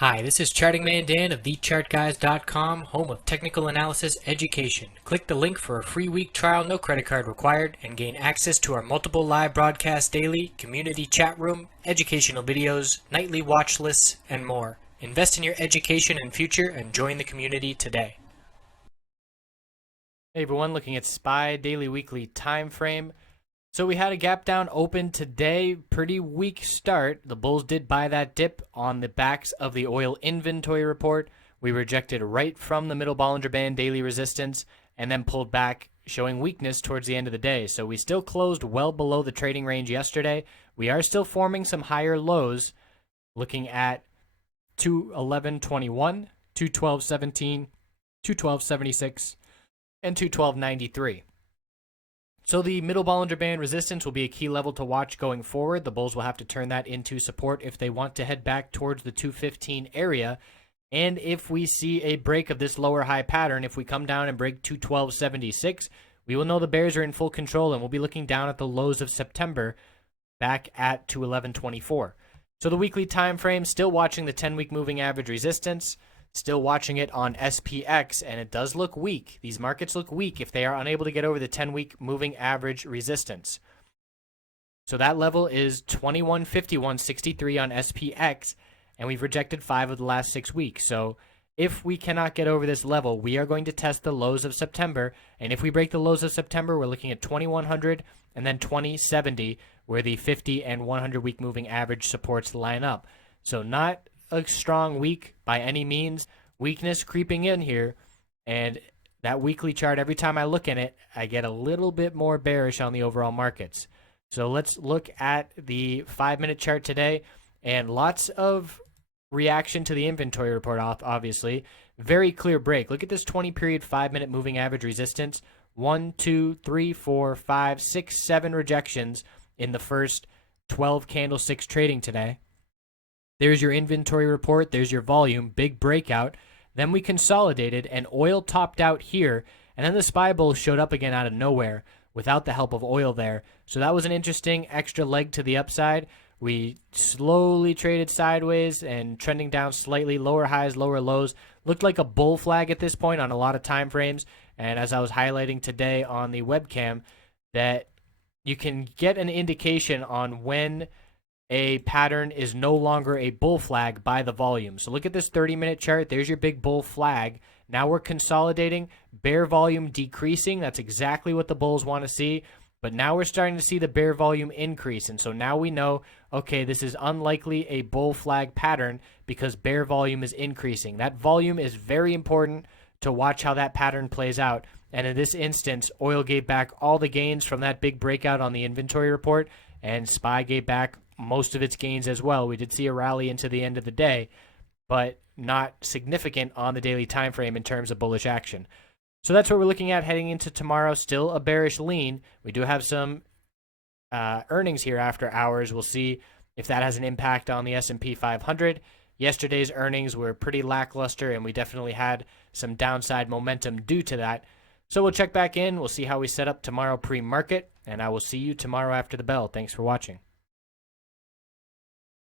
Hi, this is Charting Man Dan of TheChartGuys.com, home of technical analysis education. Click the link for a free week trial, no credit card required, and gain access to our multiple live broadcasts daily, community chat room, educational videos, nightly watch lists, and more. Invest in your education and future and join the community today. Hey everyone, looking at SPY daily weekly time frame. So we had a gap down open today, pretty weak start. The bulls did buy that dip on the backs of the oil inventory report. We rejected right from the middle Bollinger Band daily resistance and then pulled back, showing weakness towards the end of the day. So we still closed well below the trading range yesterday. We are still forming some higher lows, looking at 211.21, 212.17, 212.76, and 212.93. So the middle Bollinger Band resistance will be a key level to watch going forward. The bulls will have to turn that into support if they want to head back towards the 215 area. And if we see a break of this lower high pattern, if we come down and break 212.76, we will know the bears are in full control, and we'll be looking down at the lows of September back at 211.24. So the weekly time frame, still watching the 10-week moving average resistance. Still watching it on SPX, and it does look weak. These markets look weak if they are unable to get over the 10-week moving average resistance. So that level is 2151.63 on SPX, and we've rejected 5 of the last 6 weeks. So if we cannot get over this level, we are going to test the lows of September, and if we break the lows of September, we're looking at 2100 and then 2070, where the 50 and 100-week moving average supports line up. So not a strong week by any means. Weakness creeping in here, and that weekly chart, every time I look at it, I get a little bit more bearish on the overall markets. So let's look at the 5-minute chart today, and lots of reaction to the inventory report, obviously. Very clear break. Look at this 20-period 5-minute moving average resistance. 1, 2, 3, 4, 5, 6, 7 rejections in the first 12 candlesticks trading today. There's your inventory report. There's your volume. Big breakout. Then we consolidated, and oil topped out here. And then the SPY bulls showed up again out of nowhere without the help of oil there. So that was an interesting extra leg to the upside. We slowly traded sideways and trending down slightly. Lower highs, lower lows. Looked like a bull flag at this point on a lot of time frames. And as I was highlighting today on the webcam, that you can get an indication on when a pattern is no longer a bull flag by the volume. So look at this 30-minute chart. There's your big bull flag. Now we're consolidating, bear volume decreasing. That's exactly what the bulls want to see. But now we're starting to see the bear volume increase. And so now we know, okay, this is unlikely a bull flag pattern because bear volume is increasing. That volume is very important to watch how that pattern plays out. And in this instance, oil gave back all the gains from that big breakout on the inventory report, and SPY gave back most of its gains as well. We did see a rally into the end of the day, but not significant on the daily time frame in terms of bullish action. So that's what we're looking at heading into tomorrow. Still a bearish lean. We do have some earnings here after hours. We'll see if that has an impact on the S&P 500. Yesterday's earnings were pretty lackluster, and we definitely had some downside momentum due to that. So we'll check back in. We'll see how we set up tomorrow pre-market, and I will see you tomorrow after the bell. Thanks for watching.